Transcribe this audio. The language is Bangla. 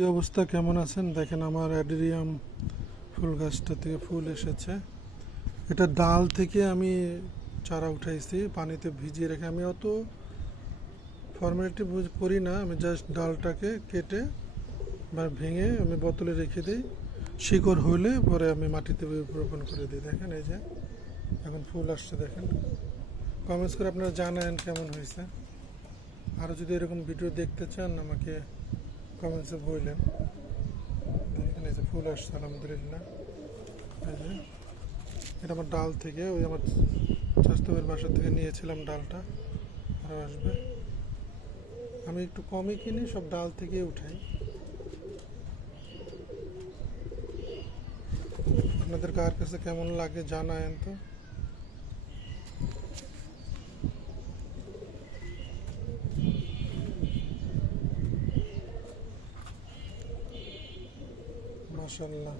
কি অবস্থা, কেমন আছেন? দেখেন আমার অ্যাডেরিয়াম ফুল গাছটা থেকে ফুল এসেছে। এটা ডাল থেকে আমি চারা উঠাইছি, পানিতে ভিজিয়ে রেখে। আমি অত ফর্মালিটি করি না, আমি জাস্ট ডালটাকে কেটে বা ভেঙে আমি বোতলে রেখে দিই। শিকড় হলে পরে আমি মাটিতে রোপণ করে দিই। দেখেন এই যে এখন ফুল আসছে, দেখেন। কমেন্টস করে আপনারা জানান কেমন হয়েছে। আরও যদি এরকম ভিডিও দেখতে চান আমাকে কমেন্টসে বললেন। দেখেন এই যে ফুল আসছে, আলহামদুলিল্লাহ। এই যে এটা আমার ডাল থেকে, ওই আমার স্বাস্থ্যের বাসা থেকে নিয়েছিলাম ডালটা। আরও আসবে। আমি একটু কমই কিনি, সব ডাল থেকে উঠাই। আপনাদের কার কাছে কেমন লাগে জানায়েন তো। মাশাআল্লাহ।